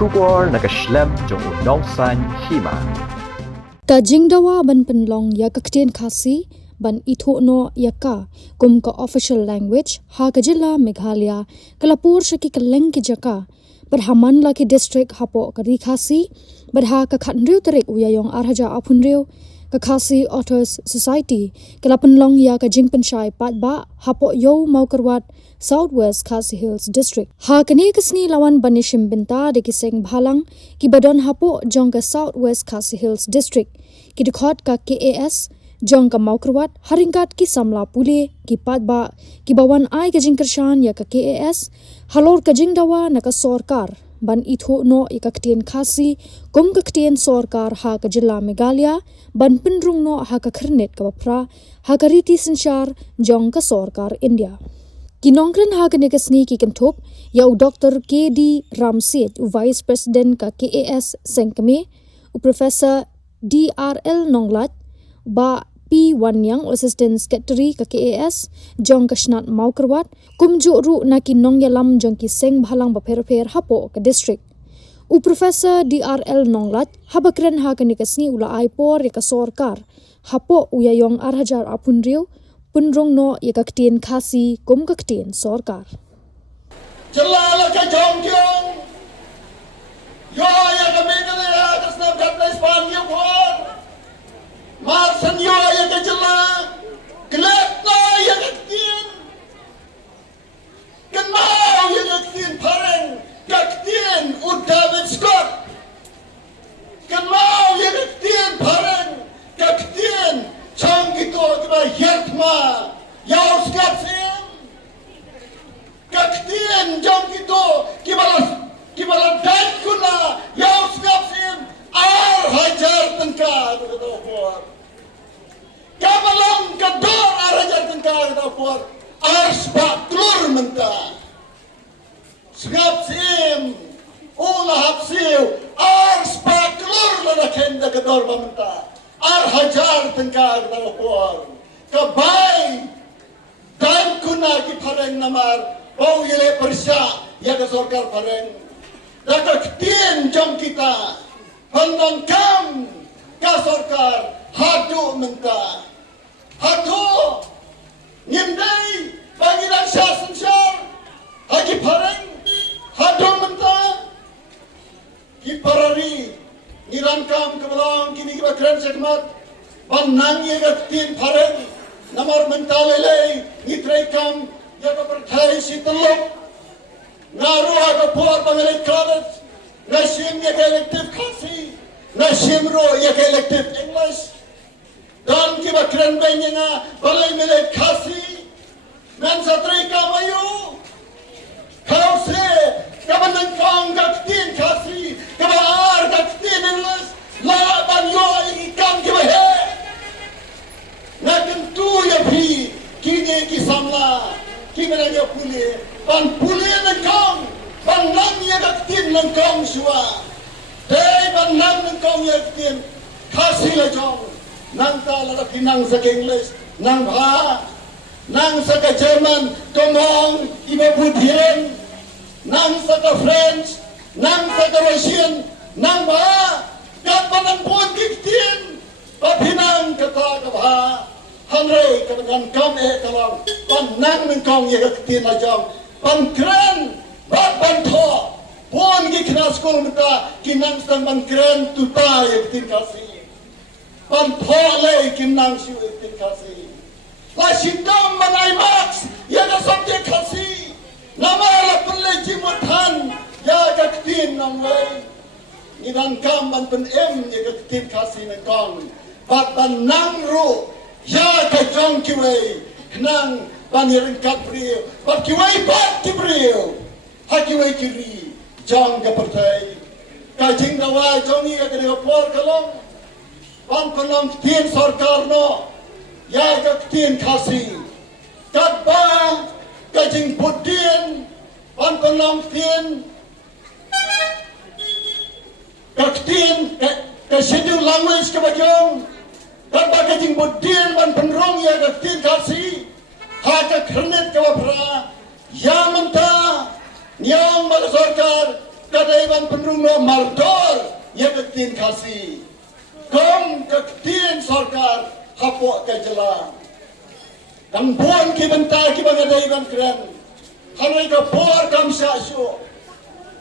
Shubor nakaslem jong unongsan Hima. Dawa ban Pynlong ya Ktien Khasi ban Ithuh no yaka kum ka official language ha ka jilla Meghalaya kalapur shaki kaleng ki jaka berhaman la ki district hapo ka Khasi berha ka khanriu tarik uyayong arhaja apunriu ka Khasi Authors Society kala Pynlong ya ka jingpenshai patba hapo yo Mawkyrwat Southwest Khasi Hills District. Ha kani kasni lawan banishim binta de kiseng bhalang ki badon hapo jong ka Southwest Khasi Hills District. Ki dikhot ka KAS jong ka Mawkyrwat haringkat ki samla pule ki patba ki bawan ai ka jingkershan ya ka KAS halor ka Dawa na ka Sorkar ban Ithuh no ka Ktien Khasi kum ka Ktien Sorkar ha ka jilla Meghalaya ban Pynlong no ha ka khrnet ka bapra ha ka riti sinchar jong ka Sorkar India. Kinongkren ha kene kasni ki kenthop ya Dr. KD Ramset Vice President ka KAS Sengkame Professor DRL Nonglat ba P1 yang Assistant Secretary ka KAS jong ka Shnat Mawkyrwat kumju ru na Jingïalang jong ki seng bhalang ba pher hapo ka district. Professor DRL Nonglat habakren ha kene kasni ula aipor ka Sorkar hapo uyayong arhajar apunriu Pynlong no ka Ktien Khasi kum ka Ktien Sorkar. Jalala ka jongkyong yo ya ka Meghalaya kas na gatles pan yo por marsan yo ya ka jala glet na ya ka Ktien kenau ya ka Ktien pareng ka Ktien David Scott kenau ya ka Ktien pareng ka Ktien chang gitu ba yatma yaw skapsim ka Ktien jong gitu kibala dai kuna yaw skapsim ar hajar tengka do por kabalang kador ar hajar tengka do por ar spaklur menta skapsim una hapsiu ar spaklur la kenda kador menta ar hajar tengka do por kabay dan kuna ki pareng namar bau yele persya ya ka Sorkar pareng daga Ktien jong kita handang kam ka Sorkar hadu menta hadu nimdai bagi dan syasan syar hagi pareng hadu menta ki parari nirangkam kebelang kini kita keren sekmat panang ya ka Ktien pareng namar mentalele ngitrekam ya ka perthai sitelok naru aga por bangalek kadet nasim ya ka elective Khasi nasim ro ya ka elective English dan ki ba kren benyenga balai melek Khasi nan satrekam ayu kalau se kabanang kong ka Ktien Khasi kabar ka Ktien English la ban yo ikam ki ba he nakin tu ya bhi kine ki samla ki menanya pule pan pule nangkong pan nang ya Ktien nangkong suwa dei pan nang nangkong ya Ktien Khasi la jong nang ta la pinang sa English nang bha nang sa ka German komong iba budhien nang sa ka French nang sa ka Russian nang bha kat panang pon ki Ktien pa pinang kata ka bha Hanrei kemudian kami kalau panang mengkong ya Ktien lajang pangkren banto pun kena sekolah kita kinang sedang pangkren tuta ya Ktien Khasi panto le kinang siu Ktien Khasi la sidam manai max ya ka subjek Khasi nama la pele jimutan ya ka Ktien namway ngidan kam ban pen ya ka Ktien Khasi mengkong ban nang ru ya ka jong kiway nang paniring kaprio pat kiway pat kibrio ha kiway kiri jong ka pertai ka Dawa jong ni ka de por kalong pan Pynlong Ktien Sorkar no ya ka Ktien Khasi kat ba ka jing budien pan Pynlong Ktien ka Ktien ka schedule language ka ba jong dan bagi jing budien ban Pynlong ya ka Ktien Khasi ha ka khrnet ka bapra ya menta nyang mal Sorkar ka kadaiban penrungno maldor ya Ktien Khasi. Kom ke Ktien Sorkar hapok ke jelang. Dan buan ki bentar ki bangadaiban keren. Hanai ka por kam syasyo.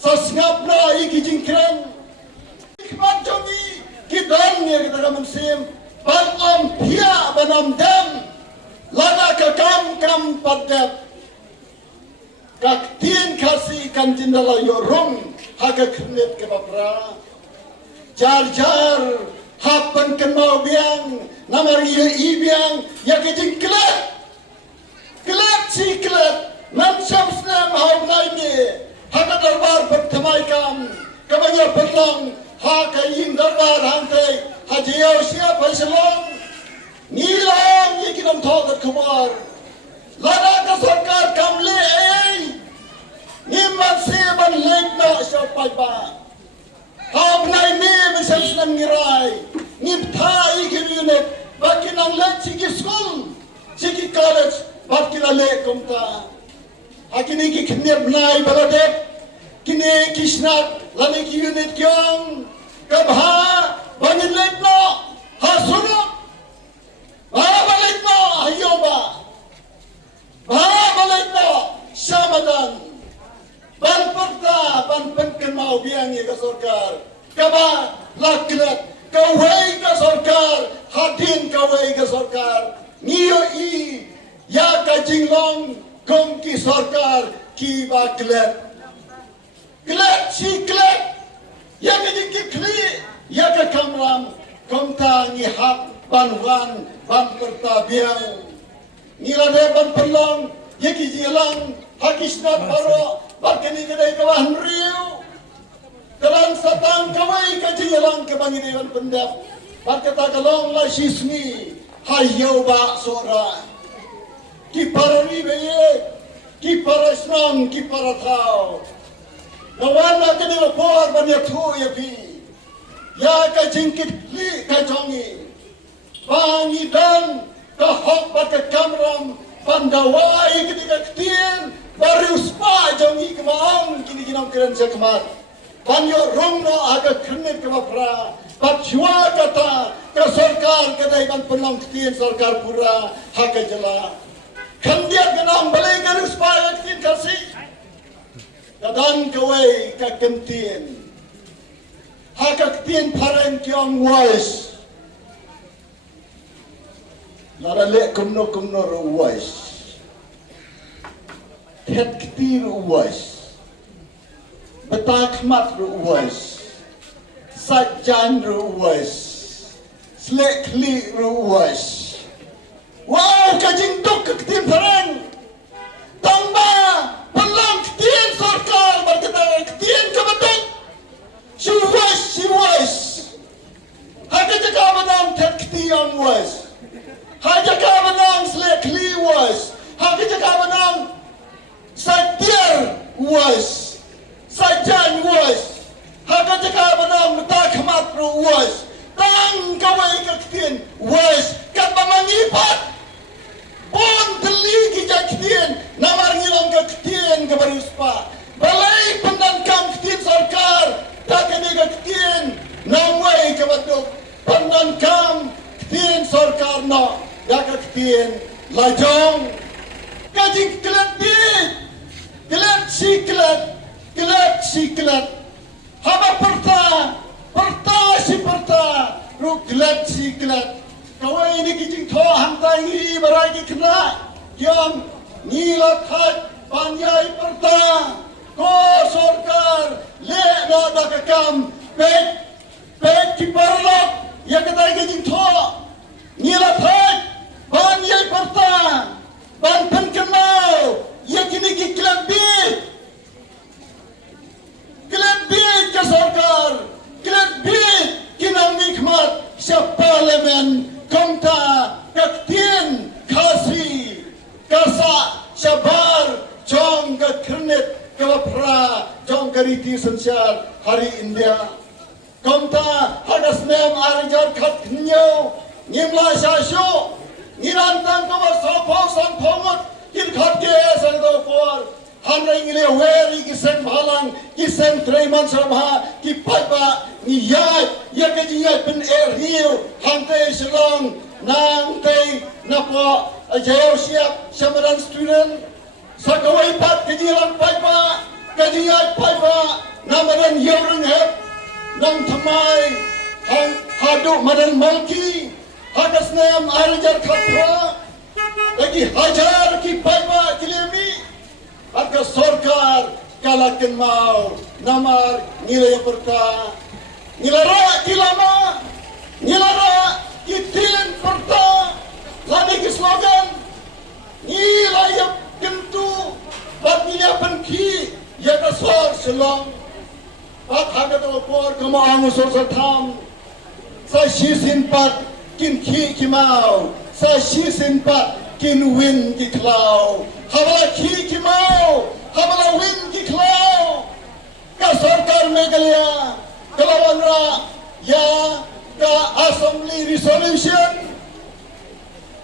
Sasngapna iki jingkren. Hikmat jongi kidan ya kita musim. Ban om pia ban om dem. Lana ka kam padap. Ka Ktien Khasi kan jindala yorong haga krenit ke bapra. Jar hapan kan mau biang namar ibiang ya ke jingklet. Klet si klet. Namsyam senam hau naini haka darbar bertemai kam kabanya Pynlong haka yin darbar hantai haji yau siap Pynlong nilang ikinam thogat kumar lada ka Sorkar kam le niman seban lekna siapai ba hau naini bersam senam ngirai nipta ikin unit bakinang lek siki school siki college bakila lek kumta Hakini ki khnir bnai baladep kini kisnak lani ki unit kyong kabha bangin letno hasuno ba baletno hayoba ba baletno shamadan ban perta ban penken mau biang ye ka Sorkar kaba laklet kawai ka Sorkar hadin kawai ka Sorkar niyo i ya ka Jinglong Kom ki Sorkar ki ba klet si klet ya ke jiki kli ya ke kamram kom ta ngi hap ban wan ban pertabiang ngilade ban Pynlong ya ki Jingïalang hakisnat baro bakeni kedai kawan riu dalam satang kawai ka Jingïalang ke bangi dewan pendap bakata kalong la sismi hayo ba sora ki parani beye ki parasnang ki parathao lawana ke de por ban Ithuh ya pi ya ka jingkit li ka jongi bangi dan ka hok ba ka kamram ban Dawa ke de Ktien baru spa jongi ke maang kini kinam keren sekmat ban yo rongno aga krenit ke bapra bat jua kata ka Sorkar ke dai ban Pynlong Ktien Sorkar pura haka jela Kandiat kenang balai garus payah Ktien Khasi. Kadan kawai ka Ktien. Haka Ktien parang kiong wais. Lara lek kumno ro wais. Ket Ktien ro wais. Betak mat ro wais. Sajan ro wais. Slek li ro wais. Wow, kajing duk ke Ktien parang. Tamba, Pynlong Ktien Sorkar berkata Ktien kebeduk. Si wais. Haja jaka menang tet Ktien wais. Haja jaka menang slek li wais. Haja jaka menang satir wais. Sajan wais. Haja jaka menang betak mat ro wais. Tang kawai ke Ktien wais. Kat mangipat. Pon teli ki Ktien namar ngilong ke Ktien ke baruspa balai pendankam Ktien Sorkar tak kene ke Ktien namwai ke baduk pendankam Ktien Sorkar no dak ke Ktien lajong kajing klet si klet haba perta ru klet si klet kawai ini kijing tho hantai ngi barai ki kena yang nila khat banyai perta ko Sorkar le no dakakam pet ki parlok ya katai kijing tho nila khat banyai perta ban pen kenau ya kini ki klabit ke Sorkar klabit kinam hikmat sa parlimen Komta Ktien Khasi Kasa Sabar Jong Kernit Kalapra Jong Kariti Sensyar Hari India Komta Hadas Nem Arijar Kat Nyo Nimla Shasho Nirantang Kabar Sapau Sang Pongot Kir Khat Ke Sang Do For Hanrai ngile weri kisem halang kisem treman sarabha ki paipa ni yai ya ke jingai pen hiu hante shalong nang te napa jayo siap samaran student sakawai pat ke jinglang paipa ke jingai paipa namaran yoreng hep nang thamai hang hadu madan malki hagasnam arjar khapra lagi hajar ki paipa kilemi Harga Sorkar kalakan mau namar nilai perta nilara kilama nilara Ktien perta lagi ke slogan nilai kentu bat nilai penki ya ke sor selong bat harga tu por kamu angus sorsatam saya sisin pat kin ki kimau saya sisin pat kin win ki klau Hamala ki mau, hamala win ki klau. Ka Sorkar Meghalaya, Kalawanra, ya ka Assembly Resolution.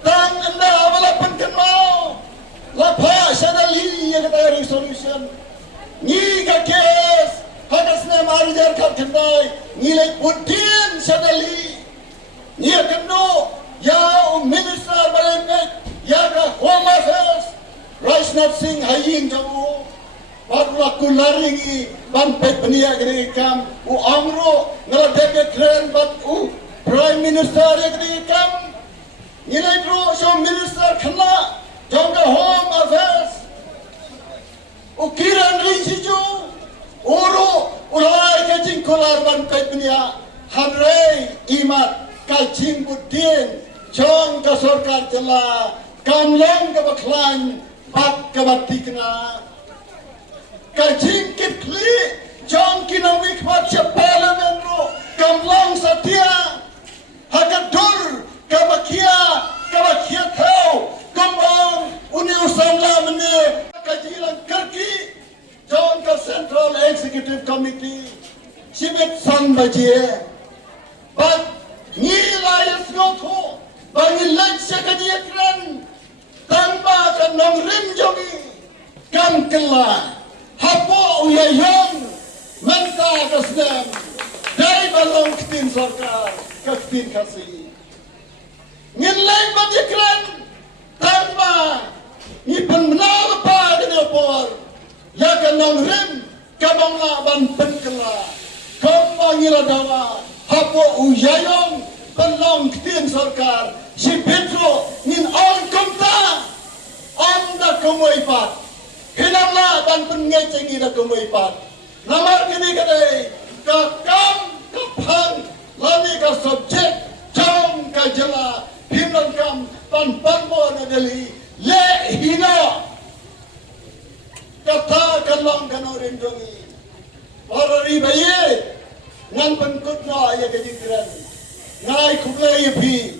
Tang anda hamala penken mau. Lapa sadali ya kata resolution. Ni ka kes, hadas na marijar kap kendai. Ni lek putin sadali. Ni kendo ya minister balempek, ya ka Home Affairs. Rajnath Singh hayin jamu, baru laringi ban pepnia gerikam, amro ngaladek keren bat Prime Minister gerikam, nilai dro so Minister kena jangka Home Affairs, Kiran Rijiju, ulai kajing kolar ban pepnia, Hanrei imat kajing budin, jang ka Sorkar jela, kamlang ka baklan. Bat kabatikna kajing kitli jang kinawik bat parliament ro kamlang satya hagadur kabakia thau kamang uni usamla mene kajilang karki jang ka Central Executive Committee sibet san baje bat nilai snotho bangi lek sekadiekran tanpa kanong rim jogi kam kela hapo uyayong menta kasdem dari balong Ktien Sorkar ke Ktien Khasi ngilai badikran tanpa ni penmenal pa genopor ya kanong rim kabangla ban penkela kambangila Dawa hapo uyayong Pynlong Ktien Sorkar si Petro nin on kumta on da kumoipat hinamla dan pengecengi da kumoipat namar kini kadai ka kam ka phang lani ka subject jam ka jala Pynlong kam pan panmo na dali le hina kata kalong kanorin dongi warari baye nan pankut na ya kajikran ngai kublai pi